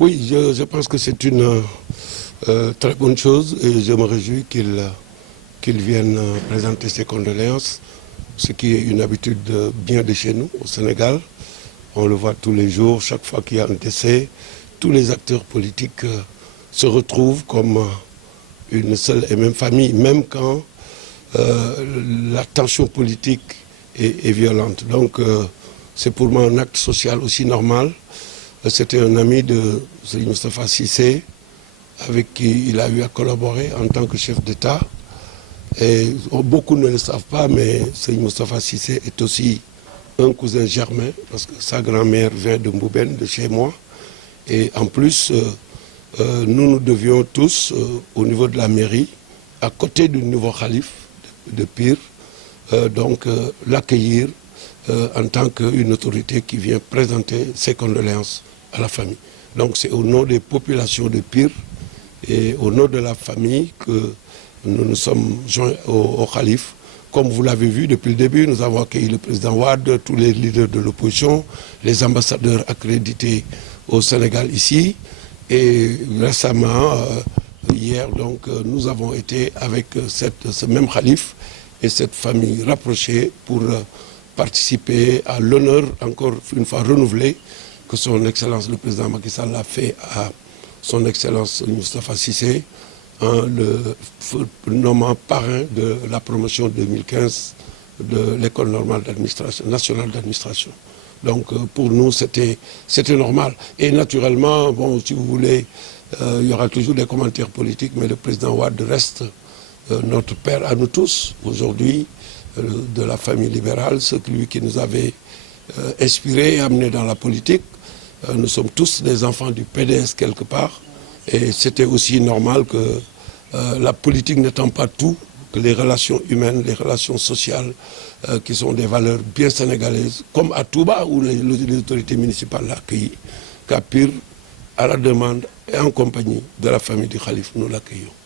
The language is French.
Oui, je pense que c'est une très bonne chose et je me réjouis qu'il vienne présenter ses condoléances, ce qui est une habitude bien de chez nous au Sénégal. On le voit tous les jours, chaque fois qu'il y a un décès, tous les acteurs politiques se retrouvent comme une seule et même famille, même quand la tension politique est violente. Donc c'est pour moi un acte social aussi normal. C'était un ami de Serigne Moustapha Cissé, avec qui il a eu à collaborer en tant que chef d'État. Et beaucoup ne le savent pas, mais Serigne Moustapha Cissé est aussi un cousin germain, parce que sa grand-mère vient de Mbouben, de chez moi. Et en plus, nous devions tous, au niveau de la mairie, à côté du nouveau calife de Pire, l'accueillir en tant qu'une autorité qui vient présenter ses condoléances à la famille. Donc c'est au nom des populations de Pire et au nom de la famille que nous nous sommes joints au calife. Comme vous l'avez vu depuis le début, nous avons accueilli le président Wade, tous les leaders de l'opposition, les ambassadeurs accrédités au Sénégal ici. Et récemment, hier, nous avons été avec ce même calife et cette famille rapprochée pour participer à l'honneur, encore une fois renouvelé, que son Excellence le président Macky Sall a fait à son Excellence Moustapha Cissé, le nommant parrain de la promotion 2015 de l'École normale d'administration, nationale d'administration. Donc pour nous, c'était normal. Et naturellement, bon, si vous voulez, il y aura toujours des commentaires politiques, mais le président Wade reste notre père à nous tous, aujourd'hui, de la famille libérale, celui qui nous avait inspiré et amené dans la politique. Nous sommes tous des enfants du PDS quelque part. Et c'était aussi normal que la politique n'étant pas tout, que les relations humaines, les relations sociales, qui sont des valeurs bien sénégalaises, comme à Touba, où les autorités municipales l'ont accueilli, qu'à Pire, à la demande et en compagnie de la famille du calife, nous l'accueillons.